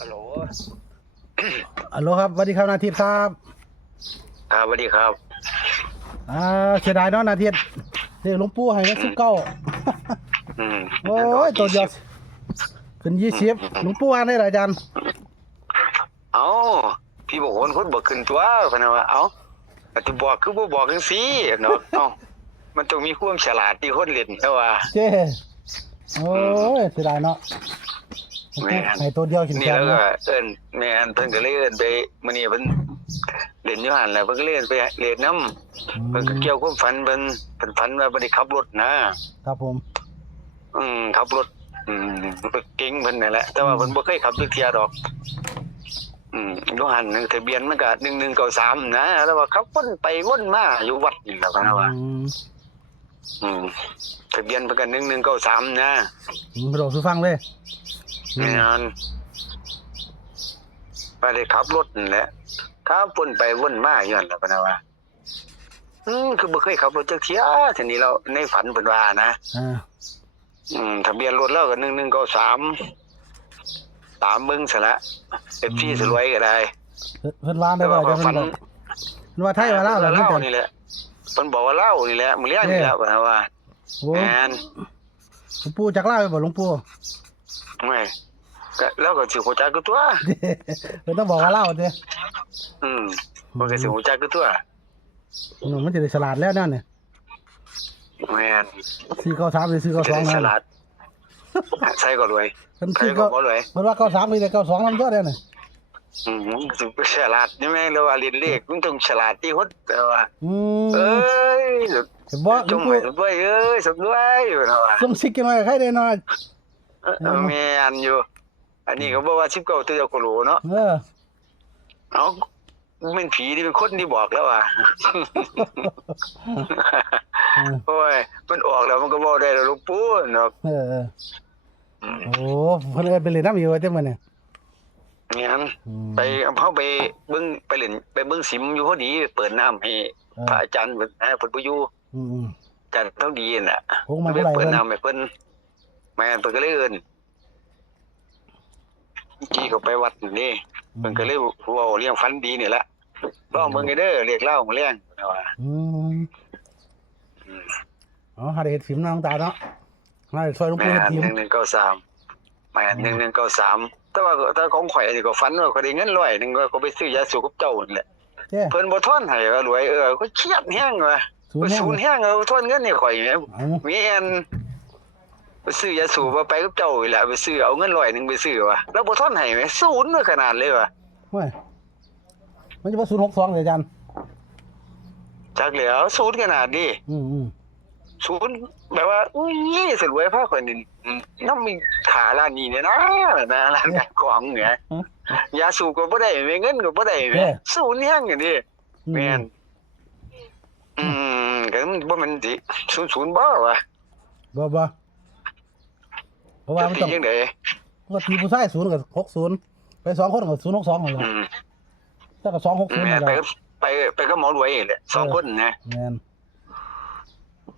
ฮัลโหลฮัลโหลครับสวัสดีครับนาทิตครับสวัสดีครับเสียดายเนาะนาทิตเรียกหลวงปู่ให้มา19โอ้ยตัวเดียวขึ้น20หลวงปู่ว่าได้หลายอาจารย์เอาพี่บอกคนบอกขึ้นตัวพะนะว่าเอาจะบอกคือบ่บอกจังซี่เนาะเอ้ามันต้องมีความฉลาดที่คนเล่นแต่ว่าเจ้โอ้ยเสียดายเนาะแม่นให้ตัวเดียวขึ้นนี่แค่แล้วก็เนาะแม่นเพิ่นก็เลยเอิ้นไปมื้อนี้เพิ่นเล่นอยู่หั่นแหละเพิ่นก็เลยเอิ้นไปเล่นนำเพิ่นก็เกี่ยวความฝันเพิ่นฝันว่าบ่ได้ขับรถนะครับผมขับรถเก่งเพิ่นนั่นแหละแต่ว่าเพิ่นบ่เคยขับจักเที่ยดอกอยู่หั่นทะเบียนมันก็1193นะแล้วว่าขับวนไปวนมาอยู่วัดนี่แหละว่าทะเบียนเพิ่นก็1193นะไปลองสู่ฟังเลยแม่นบ่ได้ขับรถนั่นแหละขับวนไปวนมาอยู่นั่นแหละว่านะว่าคือบ่เคยขับรถจักเที่ยทีนี้เราในฝันเพิ่นว่านะทะเบียนรถเราก็1193ตามมึงซะละFCสรวยก็ได้เพิ่นว่าได้ว่าจะเพิ่นว่าไทยว่าลาวเหรอเพิ่นนี่แหละเพิ่นบอกว่าลาวนี่แหละมื้อเรียนนี่แหละว่าแม่นหลวงปู่จักลาวบ่หลวงปู่ไม่ก็แล้วก็สิฮู้จักคือตัวเพิ่นต้องบอกว่าลาวเด้มันก็สิฮู้จักคือตัวมันจะได้ฉลาดแล้วนั่นนี่แม่น493หรือ492ฉลาดใส่ก็รวยเพิ่น4ก็บ่รวยเพิ่นว่า93มีแต่92นำตัวเด้อนี่สิฉลาดนี่แม่งแล้วว่าเรียนเลขมันต้องฉลาดที่ฮดแต่ว่าเอ้ยบ่จงไว้ด้วยเอ้ยสุดด้วยว่าส่งซิกกันหน่อยใครได้น้อยแม่นอยู่อันนี้ก็บอกว่า19ตัวเดียวก็รู้เนาะเอาเป็นผีที่เป็นคนที่บอกแล้วว่าโอ้ยมันออกแล้วมันก็บอกได้แล้วหลวงปู่เนาะโอ้เพิ่นเอิ้นไปเล่นน้ำอยู่ว่าจังมื้อนี้งั้นไปเฮาไปเบิ่งไปเล่นไปเบิ่งสิมอยู่พอดีเปิดน้ำให้พระอาจารย์เพิ่นบ่อยู่อาจารย์เท่าดีน่ะไปเปิดน้ำให้เพิ่นแม่นเพิ่นก็เลยเอิ้นกี้ก็ไปวัดนี่เพิ่นก็เลยเว้าเรื่องฝันดีนี่แหละลองเบิ่งเด้อเรียกเล่ามื้อแลงว่าหาได้เฮ็ดฟิล์มน้องตาเนาะหาได้ช่วยหลวงปู่เฮ็ดฟิล์ม1193แม่น1193แต่ว่าถ้าของข่อยนี่ก็ฝันว่าข่อยได้เงิน100นึงก็ไปซื้อยาสูบกับเจ้านั่นแหละเพิ่นบ่ทอนให้ว่ารวยก็เครียดแฮงว่ะสูญแฮงทอนเงินให้ข่อยแม่นไปซื้อยาสูบไปกับเจ้านี่แหละไปซื้อเอาเงิน100นึงไปซื้อว่ะแล้วบ่ทอนให้แม่ศูนย์ขนาดเลยว่ะโอ้ยมันจะบ่062เลยอาจารย์จักแล้วศูนย์ขนาดนี้ศูนย์แบบว่าอุ้ยสรวยพาข่อยนี่นำมีขาร้านนี้เนี่ยนะร้านขายของเนี่ยยาสูบก็บ่ได้เงินก็บ่ได้แม่ศูนย์แฮงอันนี้แม่นก็มันบ่แม่นสิ00บ่วะบ่เพราะว่ามันต้องจังได๋ก็ตีผู้ชาย0กับ60ไป2คนก็062นั่นแหละแต่ก็260นั่นแหละไปกับหมอรวยนี่แหละ2คนนะแม่น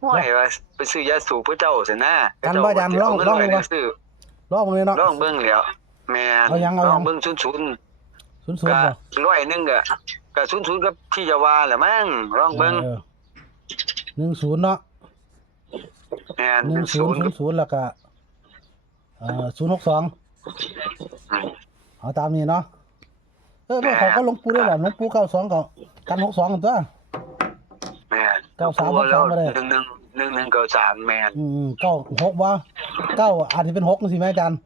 ว่าไปซื้อยาสูบพระเจ้าซั่นนะกันบ่ยันลองบ่เลยเนาะลองเบิ่งแล้วแม่นลองเบิ่ง00ก็100นึงก็00กับที่จะว่าแหละมั้งลองเบิ่ง10เนาะแม่น10แล้วก็062เอาตามนี้เนาะเขาก็หลวงปู่ได้แหละหลวงปู่92ก็กัน62กันตัวแม่น93บ่3บ่ได้1193แม่น96บ่9อาจสิเป็น6จังซี่แม่อาจารย์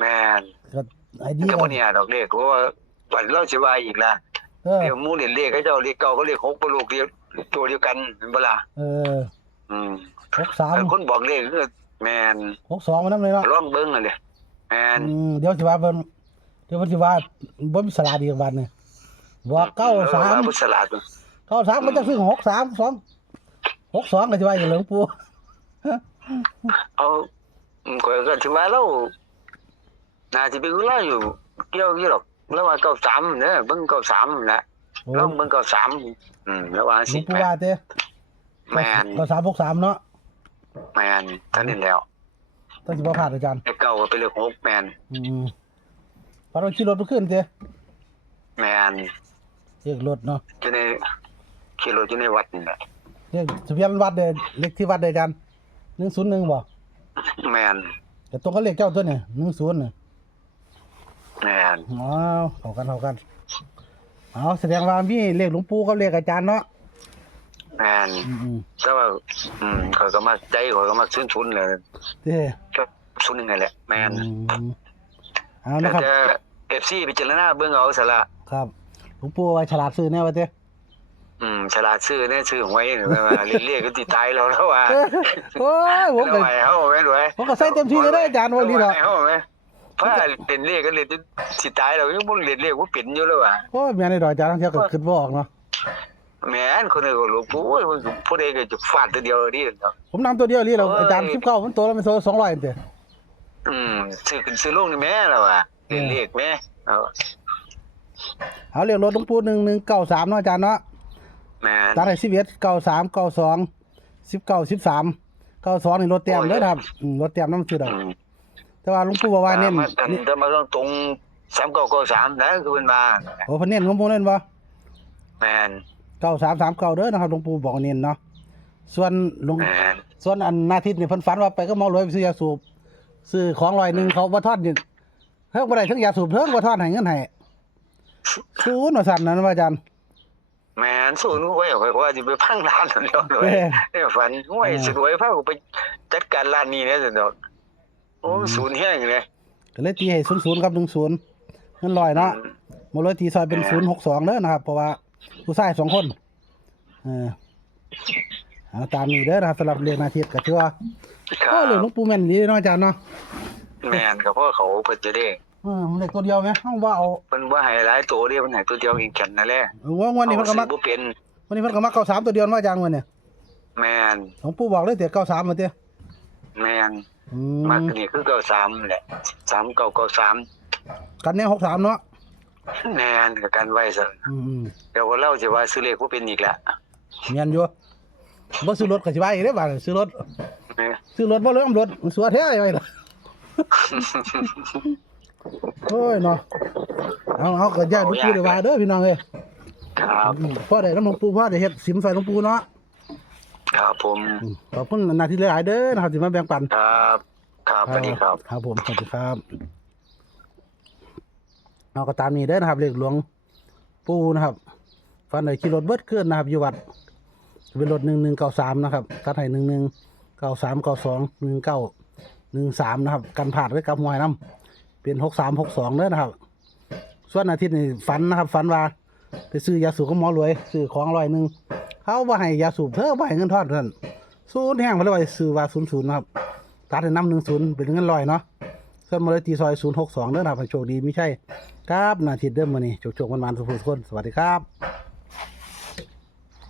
แม่นก็ไอเดียก็บ่เนี่ยดอกเลขเพราะว่าวันเราสิว่าอีกล่ะเดี๋ยวหมู่เล่นเลขเขาเจ้าเลขเก่าก็เลข6บ่ลูกเดียวตัวเดียวกันแม่นบ่ล่ะ63คนบอกเลขคือแม่น62มันนำเลยเนาะลองเบิ่งอันนี้แม่นเดี๋ยวสิว่าเพิ่นสิว่าบ่มีสลาดอีกบัดนี่บอก93บ่สลาด93มันจะซื้อ63 62ก็สิว่าอย่างหลวงปู่เอาก็สิว่าเราน่าสิเป็นเราอยู่เกี่ยวอยู่หรอกแล้วว่า93เด้อเบิ่ง93นะลองเบิ่ง93แล้วว่าสิหลวงปู่ว่าเด้แม่น9363เนาะแม่นท่านนี่แล้วต้องสิบ่พลาดอาจารย์เลขเก่าก็เป็นเลข6แม่น พอเราขี่รถไปขึ้นเจ้ แม่น เรียกรถเนาะ อยู่ในขี่รถอยู่ในวัดนี่แหละ เรียกทะเบียนวัดเด้เลขที่วัดเด้อาจารย์101บ่ แม่น แต่ตรงกับเลขเจ้าตัวนี่10นี่ แม่น อ๋อเข้ากันเอาแสดงว่ามีเลขหลวงปู่กับเลขอาจารย์เนาะ แม่น อืม แต่ว่าเขาก็มาใจเขาก็มาชุนๆเลย เด้ ก็ชุนยังไงแหละแม่น เอานะครับ แต่ FC พิจารณาเบิ่งเอาซะละ ครับหลวงปู่ว่าฉลาดซื้อแน่ว่าเด้ ฉลาดซื้อเนี่ยซื้อหวยนี่ว่าเรียกก็สิตายแล้วว่า โอ้ยผม แล้ว ก็ ไว้เฮาแม่นด้วย ผมก็ใส่เต็มที่เลยเด้ออาจารย์ว่าลีเนาะ เฮาแม่พาเล่นเลขก็เล่นจนสิตายแล้วยังบ่เล่นเลขบ่เป็นอยู่แล้วว่ะ โอ้ยแม่นได้ดอกอาจารย์ทั้งเที่ยวก็คิดบ่ออกเนาะ แม่นคนนึงก็หลวงปู่มันผู้ใดก็จะฟาดตัวเดียวนี่เนาะ ผมนำตัวเดียวลีแล้วอาจารย์19มันตัวละมัน200เด้ ซื้อขึ้นซื้อลงนี่แม่แล้วว่ะเล่นเลขแม่เอา เอาเลขรถหลวงปู่1193เนาะอาจารย์เนาะ แม่น ตัดให้11 93 92 19 13 92นี่รถเต็มเด้อครับรถเต็มนำซื้อดอกแต่ว่าหลวงปู่บอกว่าเน้น แต่มาตรง3993นะคือเพิ่นว่า โอ้เพิ่นเน้นหลวงปู่เน้นบ่ แม่น 9339เด้อนะครับหลวงปู่บอกเน้นเนาะส่วนหลวง แม่น ส่วนอันอาทิตย์นี่เพิ่นฝันว่าไปก็เมารวยไปซื้อยาสูบซื้อของ100เขาบ่ทอดนี่เพิ่งบ่ได้ทั้งยาสูบเพิ่งบ่ทอดให้เงินให้ศูนย์ว่าซั่นนั่นว่าอาจารย์ แม่นสู้นู้ไว้ข่อยว่าสิไปพังร้านนั่นแล้วเลยฝันห้วยสิรวยพากูไปจัดการร้านนี้เนี่ยซั่นดอกโอ้ศูนย์แฮงเลย ก็เลยตีให้00กับ10เงิน100เนาะบ่เลยตีซอยเป็น062เด้อนะครับเพราะว่าผู้ชาย2คนเอาตามนี้เด้อนะครับสำหรับเรียนอาทิตย์ก็ถือว่า ครั โอ้เรื่องหลวงปู่แม่นดีเนาะอาจารย์เนาะ แม่นก็เพราะเขาเพิ่นจะได้ เลขตัวเดียวไหมเฮาว่าเอา เพิ่นบ่ให้หลายตัวเด้เพิ่นให้ตัวเดียวเองกันนั่นแหละ ว่างวดนี้เพิ่นก็มัก บ่เป็น วันนี้เพิ่นก็มัก93ตัวเดียวว่าอาจารย์วันนี้ แม่น หลวงปู่บอกเลยเตะ93มาเตะ แม่นมักนี่คือ93แหละ3993กันแน่63เนาะ แม่นก็กันไว้ซะ เดี๋ยวเราสิว่าซื้อเลขบ่เป็นอีกแล้ว แม่นอยู่บ่ซื้อรถก็สิว่าอีกเด้อบาดซื้อรถ แม่ ซื้อรถบ่เรื่องรถสัวแท้ไว้ล่ะโอ้ยเนาะเอาก็ญาติหลวงปู่ได้ว่าเด้อพี่น้องเอ้ย ครับ พ่อได้กับหลวงปู่พ่อได้เฮ็ดสิมใส่หลวงปู่เนาะ ครับผม ขอบคุณหน้าที่หลายๆเด้อนะครับที่มาแบ่งปัน ครับครับสวัสดีครับ ครับผมสวัสดีครับเอาก็ตามนี้เด้อนะครับเลขหลวงปู่นะครับฟันได้ขี่รถเบิดขึ้นนะครับอยู่วัดเป็นรถ1193นะครับตัดให้1193 92 1913นะครับกันผ่านไว้กับหวยนํเป็น6362เด้อนะครับส่วนอาทิตย์นี้ฝันนะครับฝันว่าไปซื้อยาสูบกับหมอรวยซื้อของ100เขาบ่ให้ยาสูบเธอบ่ให้เงินทอดเพิ่นศูนย์แห้งบ่ได้ว่าซื้อว่า00นะครับตัดให้นำ10เป็นเงิน100เนาะส่วนหมอรวยตีซอย062เด้อนะครับให้โชคดีมีใช่ครับอาทิตย์เด้อมื้อนี้โชคๆมันๆสุขๆทุกคนสวัสดีครับ